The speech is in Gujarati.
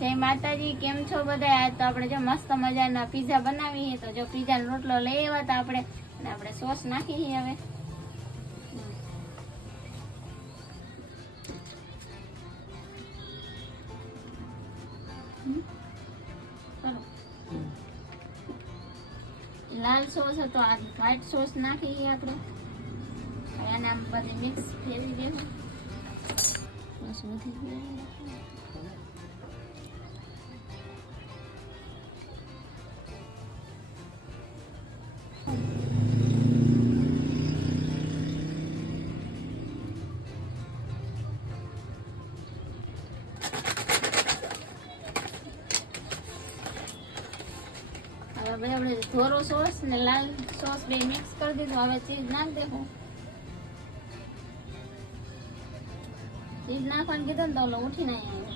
જય માતાજી, કેમ છો બધા? આજ તો આપણે જો મસ્ત મજાના પીઝા બનાવીએ. તો જો પીઝાનો રોટલો લઈ આવ્યા હતા આપણે, અને આપણે સોસ નાખી હવે. લાલ સોસ હતો, આ વ્હાઈટ સોસ નાખી આપણે. આને આમ બધી મિક્સ ફેરવી દેવું. બસ વધી ગયું. હવે આપણે ધોરો સોસ ને લાલ સોસ બે મિક્સ કરી દીધું. હવે ચીઝ નાખ દેવું. ચીઝ નાખવાનું કીધું ને તો ઓલો ઉઠી ના આવ્યો.